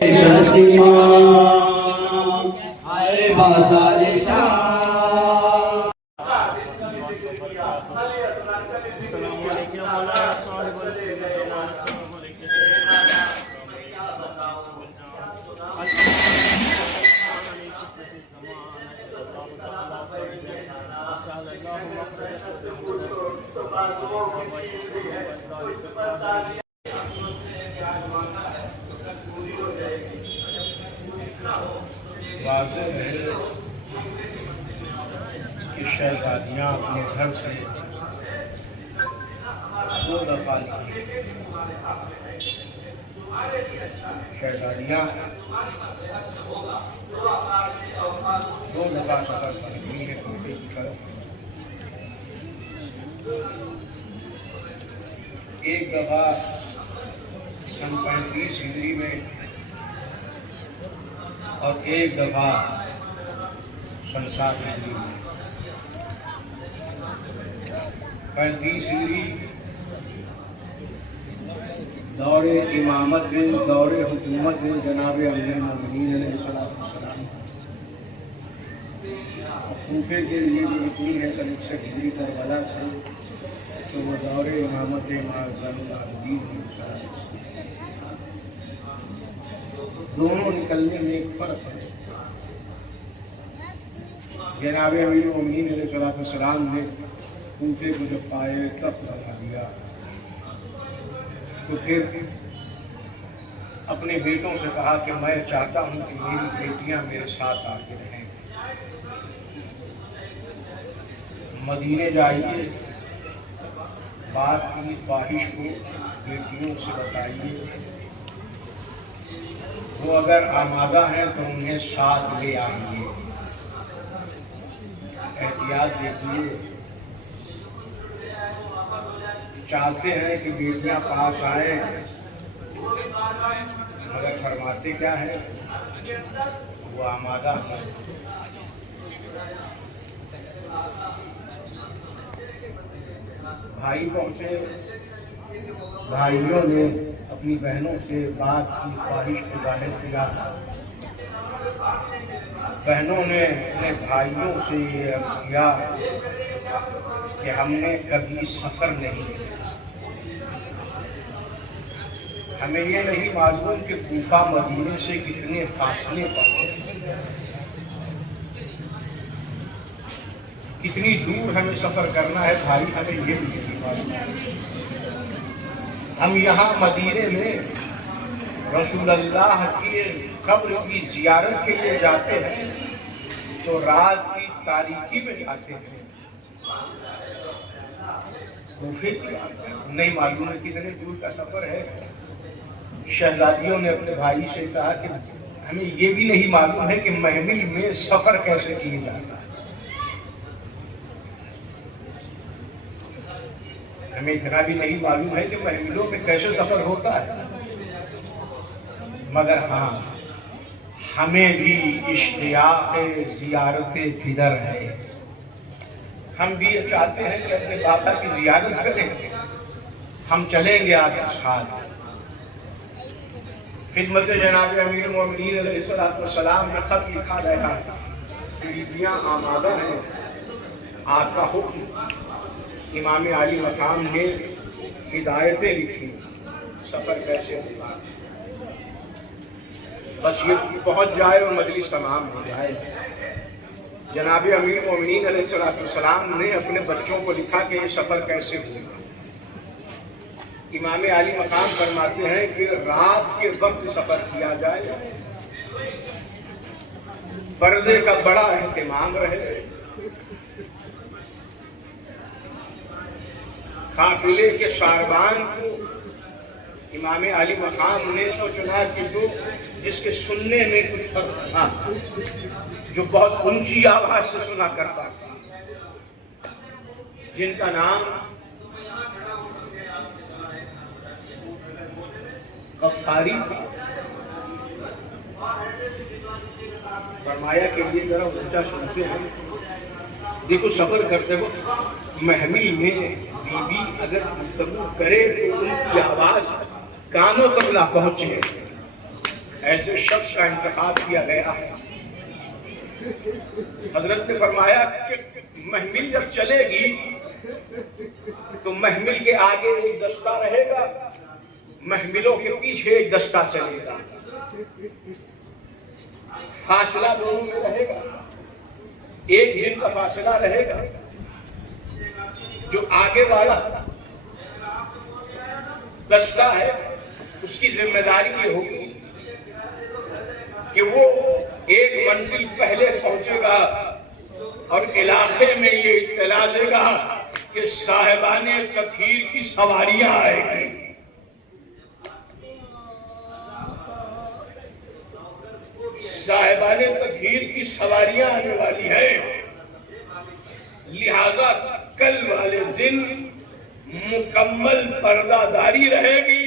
कि शहजादियाँ अपने घर से 2 दफा निकली। शहजादियाँ 2 दफा सफर पर निकली है कोटे की तरफ। एक दफा सन 35 हिजरी में और एक दफा सन 7 हिजरी में। 35 हिजरी दौरे इमामत में, दौरे हुकूमत में जनाब अमीर मोमिनीन अलैहिस्सलाम कूफे के लिए जो निकली है सन 61 हिजरी करबला से, तो वो दौरे इमामत दोनों निकलने में एक फर्क है। जनाब अमीर मोमिनीन अलैहिस्सलाम ने कूफे को जब पाए तब बता दिया, तो फिर अपने बेटों से कहा कि मैं चाहता हूं कि मेरी बेटियां मेरे साथ आके रहें, मदीने जाइए, बात की ख्वाहिश को बेटियों से बताइए, वो अगर आमादा हैं तो उन्हें साथ ले आइए। एहतियात देखिए, चाहते हैं कि बेटियां पास आए, मगर फरमाते क्या है, वो आमादा है। भाई पहुंचे, भाइयों ने अपनी बहनों से बात की ख्वाहिश को जाहिर किया। बहनों ने अपने भाइयों से ये अर्ज किया कि हमने कभी सफर नहीं किया, हमें ये नहीं मालूम कि कूफा मदीने से कितने फासले पर, कितनी दूर हमें सफर करना है भाई, हमें ये भी नहीं मालूम। हम यहाँ मदीने में रसूलुल्लाह की कब्र की जियारत के लिए जाते हैं, तो रात की तारीकी में जाते हैं, कूफे की नहीं मालूम है कितने दूर का सफर है। शहजादियों ने अपने भाई से कहा कि हमें ये भी नहीं मालूम है कि महमिल में सफर कैसे किया जाता है, हमें इतना भी नहीं मालूम है कि महमिलों में कैसे सफर होता है, मगर हाँ हमें भी इश्तियाक़ ज़ियारत फिदर है। हम भी ये चाहते हैं कि अपने बाबा की ज़ियारत करें, हम चलेंगे आपके साथ। खिदमत जनाब अमीर मोमिनीन अलैहिस्सलाम ने खत लिखा रहा, बीबियाँ आमादा हैं, आपका हुक्म। इमाम आली मकाम ने हिदायतें लिखी, सफर कैसे होगा, बस ये पहुंच जाए और मजलिस तमाम हो जाए। जनाब अमीर मोमिनीन अलैहिस्सलाम ने अपने बच्चों को लिखा कि ये सफर कैसे होगा। इमाम आली मकाम फरमाते हैं कि रात के वक्त सफर किया जाए, पर्दे का बड़ा एहतमाम रहे, काफिले के सारवान को इमाम आली मकाम ने तो चुना कि जो जिसके सुनने में कुछ फर्क था, जो बहुत ऊंची आवाज से सुना करता था, जिनका नाम गफ्फारी था। फरमाया के लिए जरा ऊंचा सुनते हैं। देखो सफर करते वक्त महमिल में बीबी अगर गुफ्तगू करे तो उनकी आवाज कानों तक ना पहुंचे, ऐसे शख्स का इंतखाब किया गया है। हजरत ने फरमाया कि महमिल जब चलेगी तो महमिल के आगे एक दस्ता रहेगा, महमिलों के पीछे एक दस्ता चलेगा, फासला दोनों में रहेगा, एक दिन का फासला रहेगा। जो आगे वाला दस्ता है उसकी जिम्मेदारी ये होगी कि वो एक मंजिल पहले पहुंचेगा और इलाके में ये इत्तला देगा कि साहिबाने तखीर की सवारियां आएंगी। साहिबाने तखीर की सवारियां आने वाली है, लिहाजा कल वाले दिन मुकम्मल पर्दादारी रहेगी,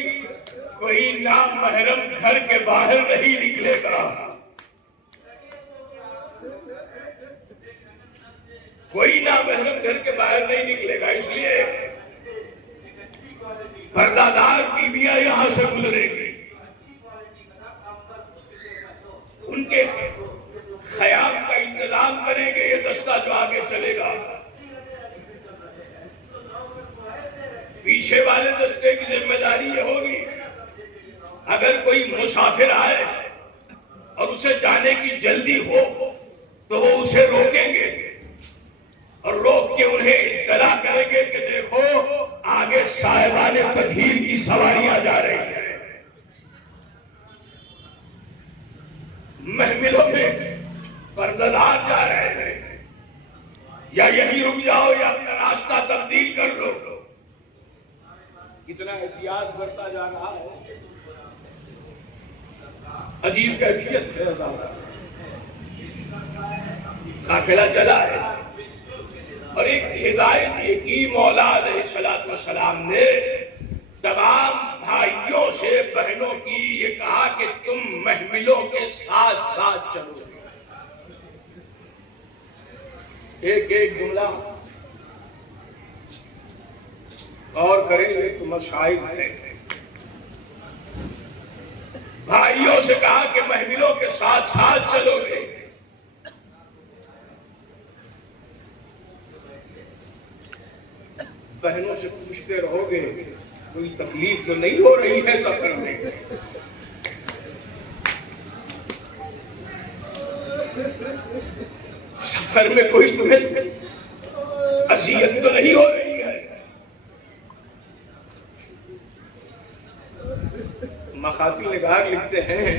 कोई नामहरम घर के बाहर नहीं निकलेगा, कोई नामहरम घर के बाहर नहीं निकलेगा। इसलिए पर्दादार बीवियां यहां से गुजरेंगी, उनके ख्याल का इंतजाम करेंगे ये दस्ता जो आगे चलेगा। पीछे वाले दस्ते की जिम्मेदारी ये होगी, अगर कोई मुसाफिर आए और उसे जाने की जल्दी हो तो वो उसे रोकेंगे और रोक के उन्हें इत्तला करेंगे कि देखो आगे साहिबाने तखीर की सवारियां जा रही हैं, महमिलों में पर्दादार जा रहे हैं, या यहीं रुक जाओ या अपना रास्ता तब्दील कर लो। इतना एहतियात बढ़ता जा रहा है, अजीब कैफियत है। काफिला चला है और एक हिदायत ये की मौला अलैहिस्सलातु वस्सलाम ने तमाम भाइयों से बहनों की ये कहा कि तुम महमिलों के साथ साथ चलो। एक एक जुमला और करेंगे तो मशाइख है। भाइयों से कहा कि महमिलों के साथ साथ चलोगे। बहनों से पूछते रहोगे कोई तकलीफ तो नहीं हो रही है सफर में, सफर में कोई तुम्हें अजियत तो नहीं हो रही है। मखाती निगार लिखते हैं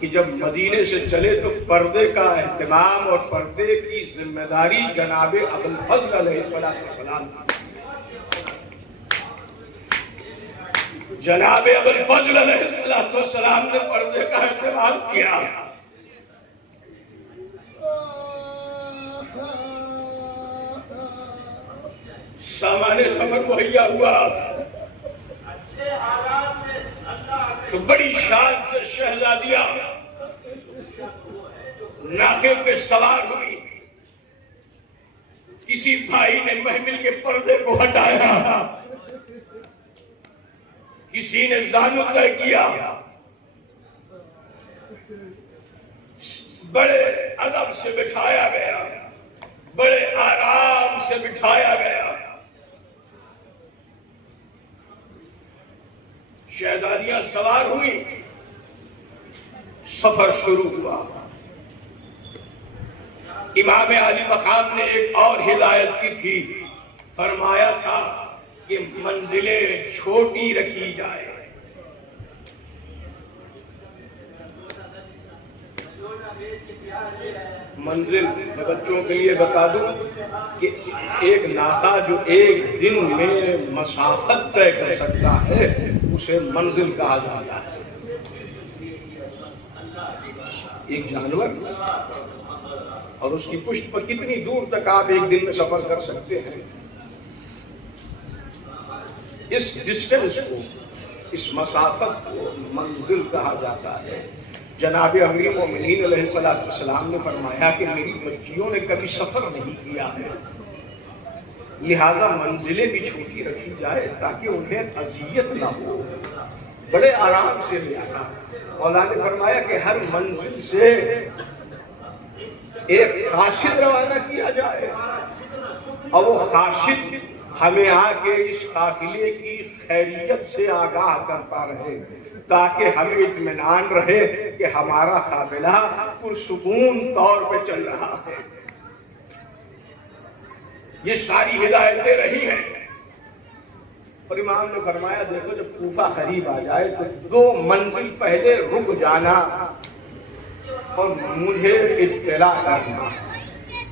कि जब मदीने से चले तो पर्दे का एहतमाम और पर्दे की जिम्मेदारी जनाबे अबुल फज़ल अलैहिस्सलाम, जनाबे अबुल फज़ल अलैहिस्सलाम ने पर्दे का एहतमाम किया। सामान्य सफर मुहैया हुआ तो बड़ी शान से शहजादियां नाके पे सवार हुई। किसी भाई ने महमिल के पर्दे को हटाया, किसी ने जानू तय किया, बड़े अदब से बिठाया गया, बड़े आराम से बिठाया गया। शहजादियां सवार हुई, सफर शुरू हुआ। इमाम आली मकाम ने एक और हिदायत की थी, फरमाया था कि मंजिलें छोटी रखी जाए। मंजिल मैं बच्चों के लिए बता दूं कि एक नाका जो एक दिन में मसाफत तय कर सकता है उसे मंजिल कहा जाता है। एक जानवर और उसकी पुष्ट पर कितनी दूर तक आप एक दिन में सफर कर सकते हैं, इस डिस्टेंस को, इस मसाफत को मंजिल कहा जाता है। जनाब अमीर मोमिनीन अलैहिस्सलाम ने फरमाया कि मेरी बच्चियों ने कभी सफर नहीं किया है, लिहाजा मंजिलें भी छोटी रखी जाए ताकि उन्हें अजियत ना हो, बड़े आराम से मिलना। मौला ने फरमाया कि हर मंजिल से एक खाशिद रवाना किया जाए और वो खाशिद हमें आके इस काफिले की खैरियत से आगाह करता रहे, ताकि हमें इत्मीनान रहे कि हमारा काफिला पुरसुकून तौर पे चल रहा है। ये सारी हिदायतें रही हैं। और इमाम ने फरमाया देखो जब कूफा करीब आ जाए तो 2 मंजिल पहले रुक जाना और मुझे इत्तला करना,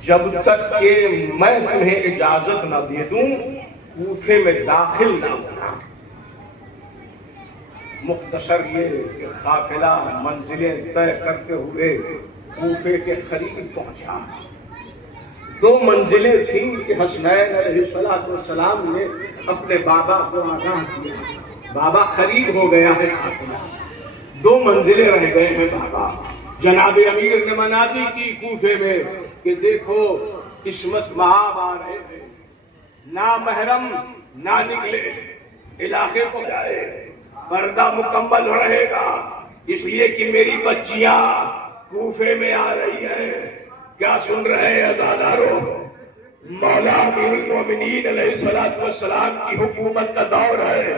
जब तक कि मैं तुम्हें इजाजत न दे दूं कूफे में दाखिल न होना। मुख्तसर ये कि काफिला मंजिलें तय करते हुए कूफे के करीब पहुंचा। 2 मंजिलें थीं कि हसनैन अलैहिस्सलाम ने अपने बाबा को आगाह किया, बाबा करीब हो गया है काफिला, 2 मंजिलें रह गए हैं बाबा। जनाब अमीर ने मनादी की कूफे में कि देखो किस्मत महाब आ रहे हैं, ना महरम ना निकले, इलाके को जाए, पर्दा मुकम्मल रहेगा, इसलिए कि मेरी बच्चियां कूफे में आ रही हैं। क्या सुन रहे हैं अज़ादारों? मौला अमीरुल मोमिनीन अलैहिस्सलातु वस्सलाम की हुकूमत का दौर है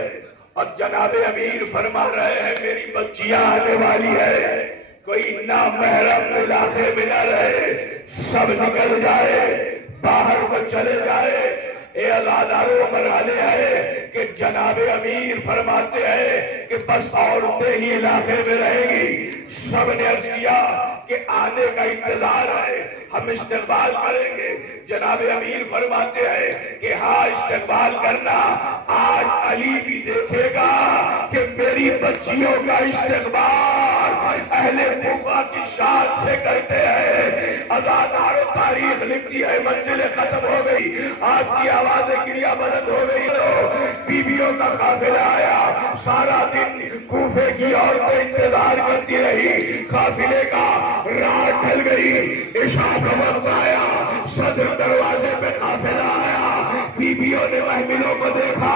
और जनाब अमीर फरमा रहे हैं मेरी बच्चियां आने वाली है, कोई ना महरम इलाके में न रहे, सब निकल जाए, बाहर को चले जाए। ए अज़ादारों मराने है कि जनाब अमीर फरमाते हैं कि बस औरतें ही इलाके में रहेंगी। सबने अर्ज किया कि आने का इंतजार है, हम इस्तेमाल करेंगे। जनाब अमीर फरमाते हैं कि हाँ इस्तेमाल करना, आज अली भी देखेगा कि मेरी बच्चियों का इस्तेमाल अहले कूफा की शान से करते हैं। अज़ादारों तारीख लिखती है मंजिलें खत्म हो गई, आज की आवाजें क्रिया बंद हो गई तो बीवियों का काफिला आया। सारा दिन कूफे की औरतें इंतजार करती रही, काफिले का रात ढल गई, इशा का वक्त आया, सदर दरवाजे पे काफिला आया। बीवियों ने महमिलों को देखा,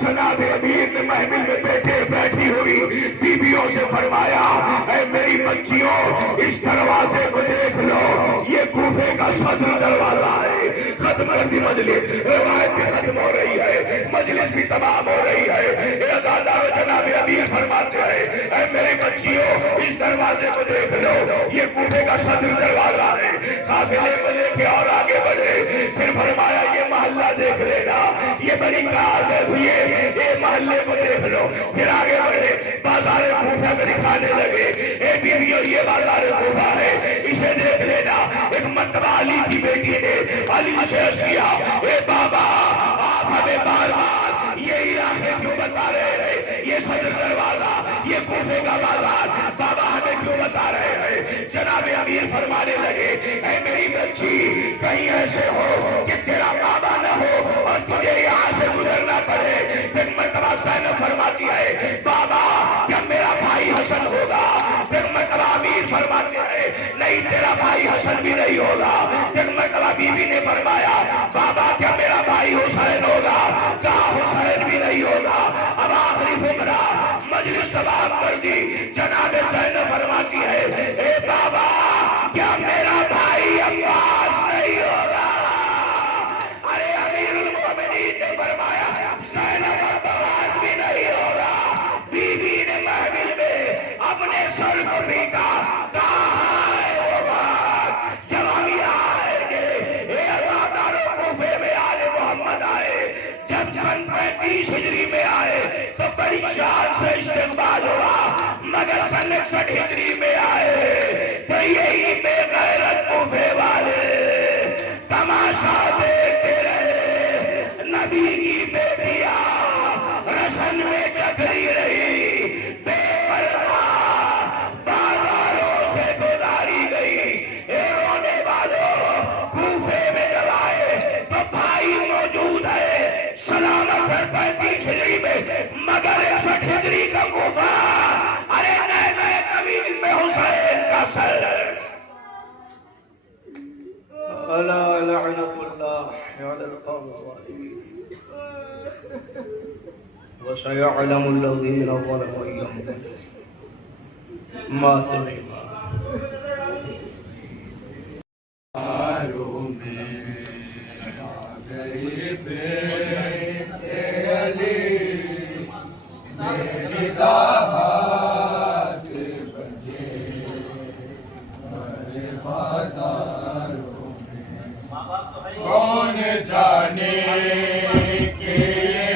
जनाब अमीर ने महमिल में बैठी हुई बीवियों से फरमाया ऐ मेरी बच्चियों इस दरवाजे को देख लो, ये कूफे का सदर दरवाजा है। खत्म कर दी मजलिस, रिवायत भी खत्म हो रही है, मजलिस भी तमाम हो रही है। जनाब अमीर फरमाते हैं ऐ मेरी बच्चियों इस दरवाजे को देख लो, ये कूफे का सदर दरवाजा है। काफिले को लेके और आगे बढ़े, फिर फरमाया ये मोहल्ला देख लेना, ये बड़ी कार हुई है, ये मोहल्ले को देख लो। फिर आगे बढ़े, बाजार कूफा में दिखाने लगे, ए बीवियों ये बाजार कूफा है, इसे देख लेना। एक मरतबा अली की बेटी ने अली से अर्ज किया ए बाबा आप हमें बार बार ये इलाके क्यों बता रहे हैं, ये सदर दरवाजा, ये कूफे का बाजार बाबा हमें क्यों बता रहे हैं? जनाब अमीर फरमाने लगे ऐ मेरी बच्ची कहीं ऐसे हो कि तेरा बाबा न हो और तुझे यहाँ से गुजरना पड़े। फिर मरतबा सैनब फरमाती है बाबा क्या मेरा भाई हसन होगा? फिर मरतबा अमीर फरमाते हैं नहीं तेरा भाई हसन भी नहीं होगा। फिर मरतबा बीबी ने फरमाया बाबा क्या मेरा भाई हुसैन होगा? कहा हुसैन भी नहीं होगा। अब आखिरी फुकरा मजलिस तमाम कर दी। जनाब सैनब फरमाती है ए बाबा क्या मेरा भाई अब्बास नहीं होगा? अरे अमीरुल मोमिनीन ने फरमाया सैनब अब्बास भी नहीं होगा। बीबी ने महफिल में अपने सर को पीटा, कहा है वो बात जब हम यहाँ आएंगे कूफे में आले मोहम्मद आए, जब सन 35 हिजरी में आए तो बड़ी शान से इस्तेमाल हुआ, मगर सन 61 हिजरी में आए तो यही बेगैरत कूफे वाले तमाशा देखते रहे। नबी की बेटियां रसन में चकरी रही, बेपरदा बाजारों से गुजारी गई। रोने वालों कूफे में जब आए तो भाई मौजूद है, सलामत है 35 हिजरी में, मगर 61 हिजरी का कूफा अरे नए नए कबील में हुसैन का सर। अला लअनतुल्लाह अलल कौम ज़ालिमीन व सयअलमुल लज़ीना ज़लमू। मौत में कौन जाने के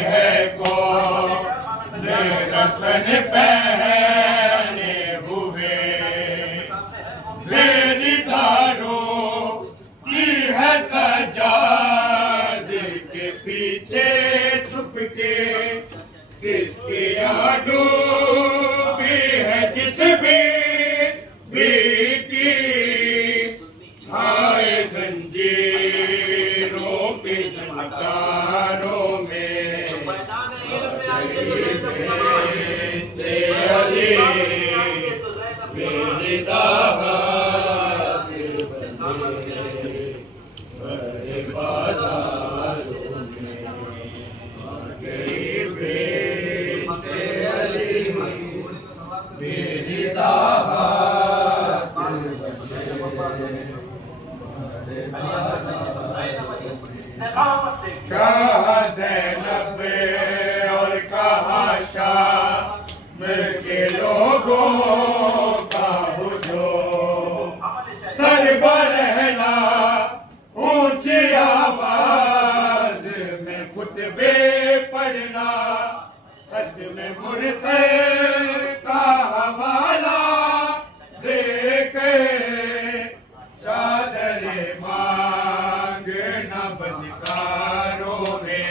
है कौन रसन पहने हुए बेरीदारों की है सजाद के पीछे छुप के सिसकियां डूबी है जिस भी की हाय जंजीरों के झनकारों में मेरे दाहत बंदे बड़े बाजारों में आ गई बेटे अली मेरी दाहत कहा ज़ैनब और कहा शाम के लोगों का हुजूम सरबरहला ऊंची आवाज में खुतबे पढ़ना खत में मुरसल का हवाला दे के चादर मांगना बदकारों में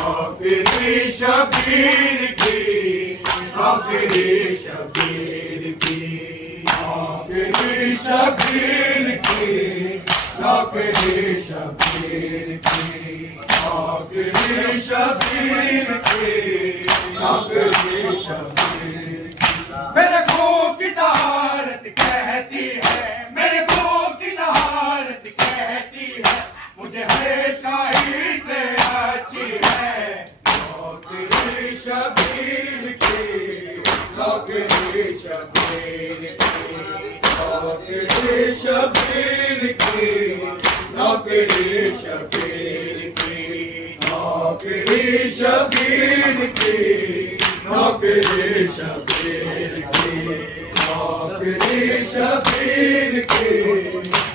नौकरी शबीर की, नौकरी शबीर की, नौकरी शबीर की, नौकरी शबीर की, नौकरी शबीर की, नौकरी शबीर की। मेरे को की तारत कहती है, मेरे को की तारत कहती है, मुझे हमेशा ही से अच्छी है नौकरी शबीर की, नौकरी शबीर की, नौकरी शबीर की, नौकरी शबीर की, नौकरी शबीर की, नौकरी शबीर की, नौकरी शबीर की,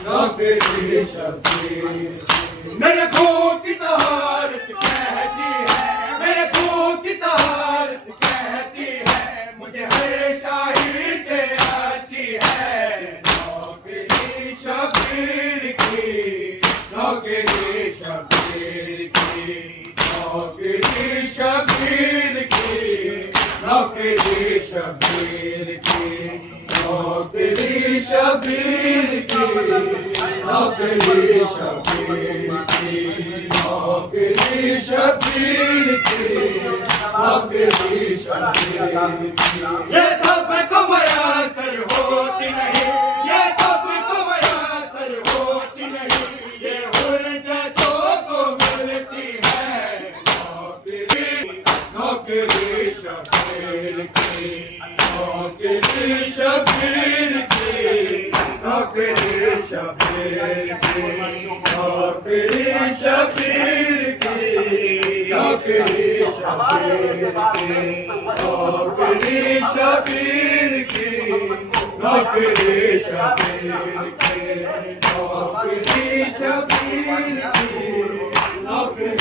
नौकरी शबीर की। मेरे को की तारत कहती है, मेरे को की तारत कहती है, मुझे हमेशा ही से अच्छी है नौकरी शबीर की, नौकरी शबीर की, नौकरी शबीर की, नौकरी शबीर की, नौकरी शबीर की, नौकरी शबीर की, नौकरी शबीर की, नौकरी शबीर की। ये सबको मयसर होती नहीं, ये सबको मयसर होती नहीं, ये हुर जैसों को मिलती है नौकरी, नौकरी शबीर की, नौकरी शबीर की, नौकरी शबीर की, नौकरी शबीर की, नौकरी शबीर की, नौकरी शबीर की, नौकरी शबीर की, नौकरी शबीर की, नौकरी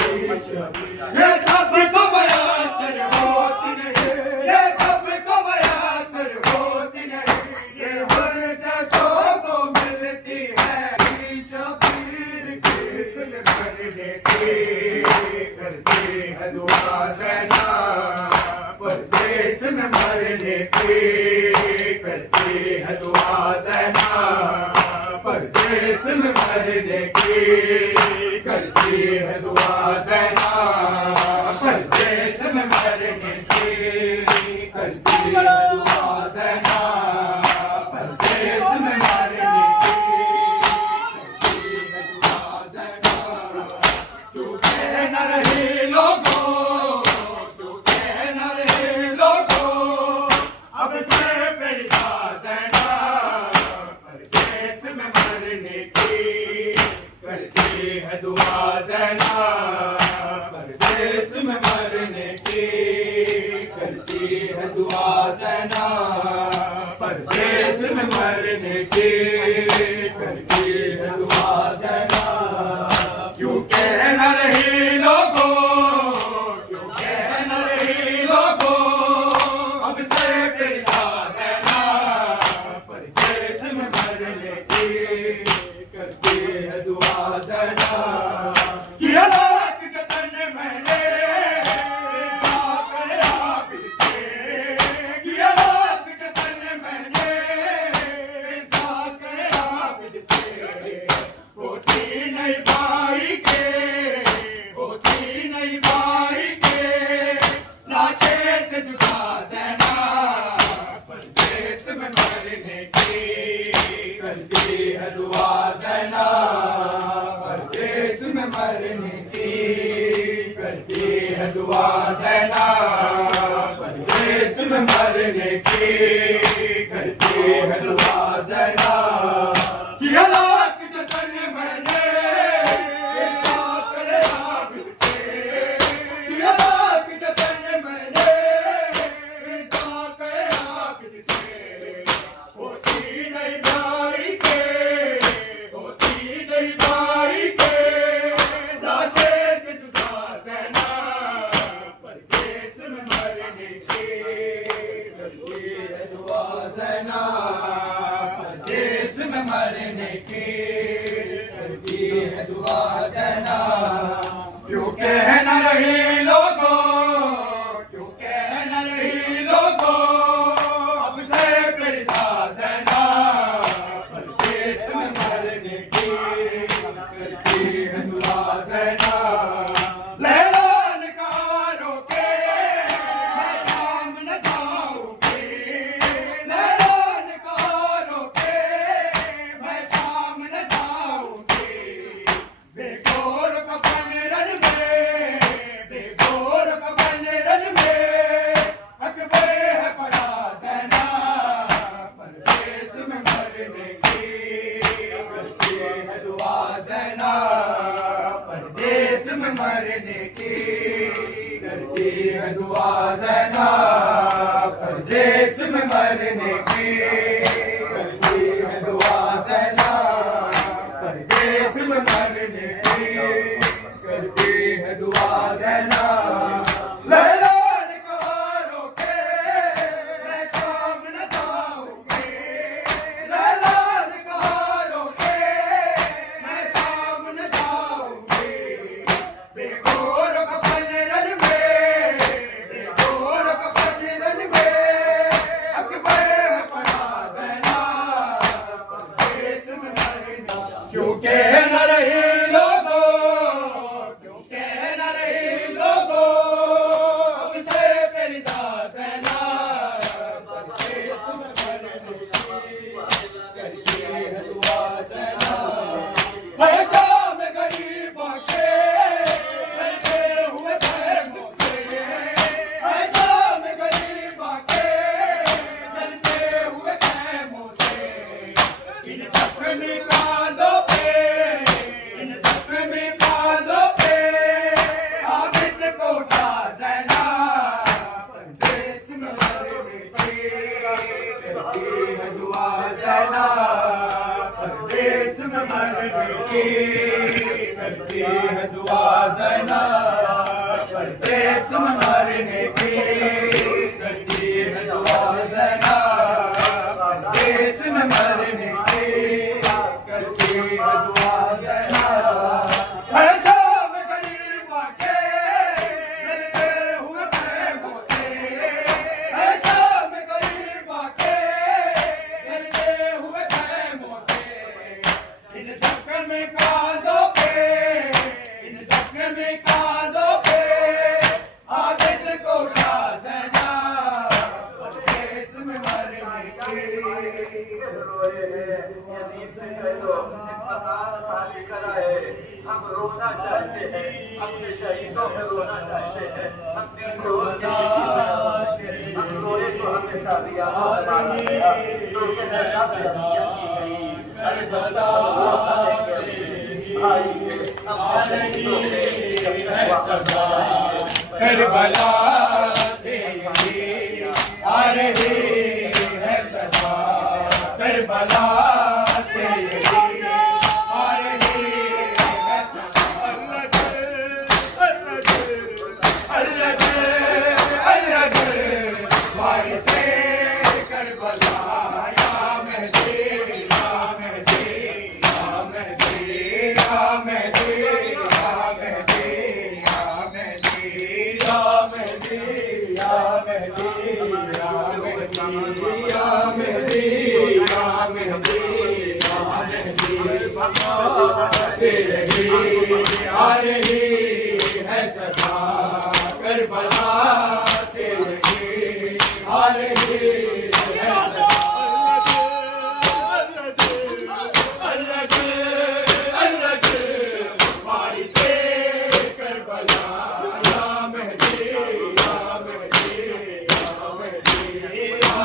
शबीर। ये सबको मयसर होती नहीं, ये सबको मयसर होती नहीं, ये हुर जैसों को मिलती है शबीर की। इसमें मरने की करती है दुआ ज़ैना, परदेस में मरने की करती है दुआ ज़ैना, परदेस में मरने की करती है दुआ ज़ैना, परदेस में मरने की करती है दुआ ज़ैना, परदेस में मरने की करती है दुआ ज़ैना। तू कह न रहे लोगों, तू कह न रहे लोगों, अब से पैदा ज़ैना, परदेस में मरने की करती है दुआ ज़ैना, परदेस में मरने की करती है दुआ ज़ैना, परदेस में मरने की करती है दुआ ज़ैना। क्यों कह न रही लोगों, क्यों कह न रही लोगों, अब से पैदा ज़ैना, परदेस में मरने की करती है दुआ ज़ैना। किया लाख जतन मैंने किया लाख जतन मैंने होती नहीं भाई के, होती नहीं भाई के, लाशे से जुदा ज़ैना, परदेस में मरने की करती है दुआ ज़ैना, परदेस में मरने की करती है दुआ ज़ैना, परदेस में मरने की करती है दुआ ज़ैना। किया लाख जतन मैंने किया लाख जतन मैंने होती नहीं भाई के, होती नहीं भाई के, लाशे से जुदा ज़ैना, परदेस में मरने की करती है दुआ ज़ैना, परदेस में मरने की करती है दुआ ज़ैना। क्यों कह न रहे लोग, करदा ज़ैना परदेस में मरने की करती है दुआ ज़ैना है शाम गरीबों के बैठे हुए खैमों से है शाम गरीबों के जलते हुए खैमों से इन जख्मी कांधों पे इन जख्मी कांधों पे आबिद को उठा ज़ैना परदेस में मरने की करती है दुआ ज़ैना परदेस में मरने की करती है दुआ ज़ैना परदेस में मरने की करती है दुआ ज़ैना परदेस में मरने की करती है दुआ ज़ैना है शाम गरीबों के मिलते हुए खैमों से है शाम गरीबों के मिलते हुए खैमों से इन जख्मी कांधों पे इन जख्मी कांधों पे आबिद को उठा ज़ैना परदेस में मरने की हम रोना चाहते हैं अपने शहीदों में रोना चाहते हैं हम दिल को हम रोए तो हमेशा दिया करबला से आ रही है सदा करबला से आ रही है सदा अलग अलग वारिसे करबला या मेहदी या मेहदी या मेहदी या मेहदी या मेहदी या मेहदी या मेहदी या मेहदी या मेहदी या मेहदी या मेहदी से रही आ रही है सदा करबला से रही आ रही है सदा अलग अलग वारिसे करबला या मेहदी या मेहदी या मेहदी या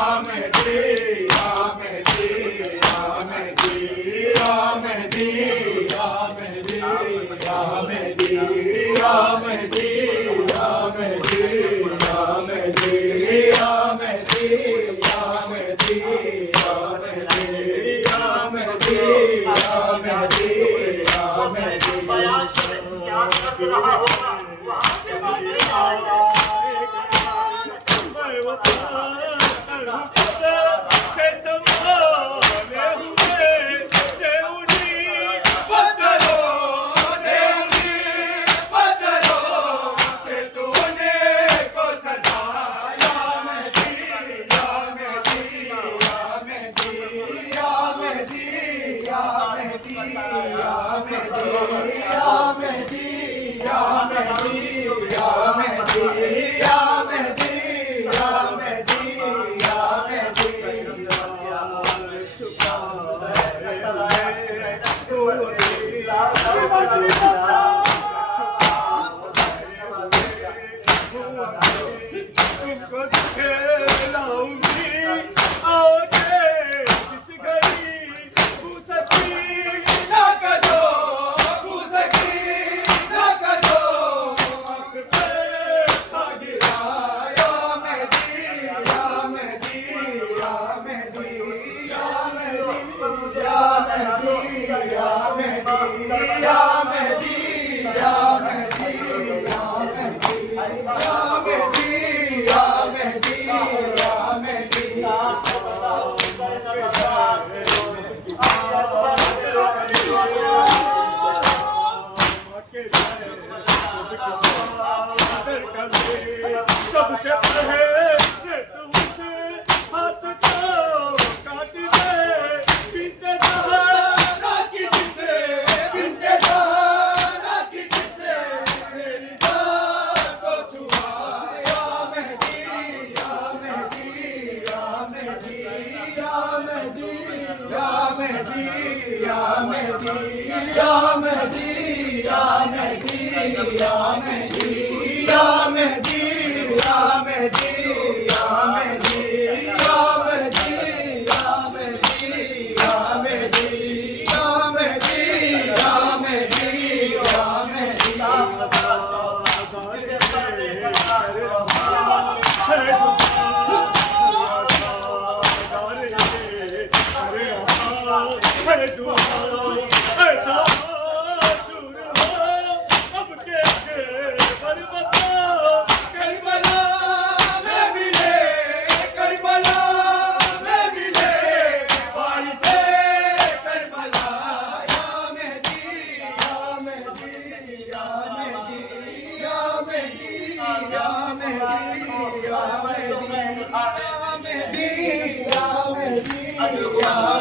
मेहदी या मेहदी या मेहदी या मेहदी या मेहदी या मेहदी या मेहदी या मेहदी या मेहदी या मेहदी या मेहदी या मेहदी या मेहदी या मेहदी सबसे पहले तुमसे हाथ को काट दे, बीते जहां की जिसे बीते जहां मेहदी या मेहदी या मेहदी या मेहदी या मेहदी या मेहदी या मेहदी या मेहदी या मेहदी या मेहदी या मेहदी या मेहदी या मेहदी या मेहदी या मेहदी Yeah.